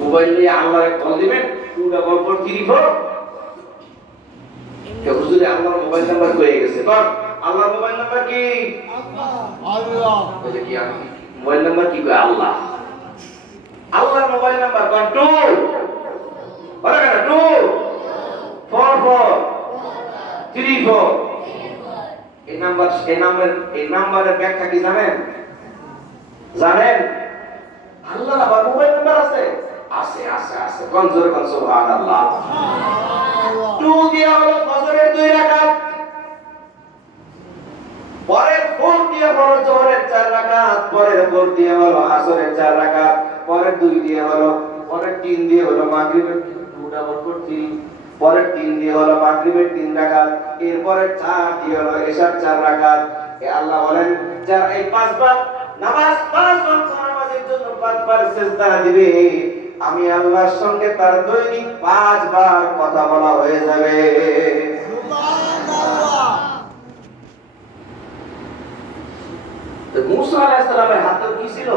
mobile নিয়ে আল্লাহরে call দিবেন 24434 কেউ যদি আল্লাহর মোবাইল নাম্বার হয়ে গেছে কারণ আল্লাহর মোবাইল নাম্বার কি আল্লাহ বলে কি মোবাইল নাম্বার কি কয় আল্লাহ আল্লাহর মোবাইল নাম্বার কোন 2 বলা কেন 24434 এই নাম্বারের ব্যাখ্যা কি জানেন আল্লাহর আবার মোবাইল নাম্বার আছে আছে কোন জোরে কোন সুবহানাল্লাহ 2 দিয়া হলো ফজরের 2 রাকাত পরের 4 দিয়া হলো জোহরের 4 রাকাত পরের 4 দিয়া হলো আসরের 4 রাকাত পরের 2 দিয়া হলো পরের 3 দিয়া হলো মাগরিবের 2 পরের 3 দিয়া হলো মাগরিবের 3 রাকাত এরপরে 4 দিয়া হলো এশার 4 রাকাত এ আল্লাহ বলেন যারা এই 5 বার নামাজ 5 ওয়াক্ত নামাজের জন্য 5 বার সিজদা দিবে আমি আল্লাহর সঙ্গে তার দৈনিক 5 বার কথা বলা হয়ে যাবে সুবহানাল্লাহ তো মুসা আলাইহিস সালামের হাতে কি ছিল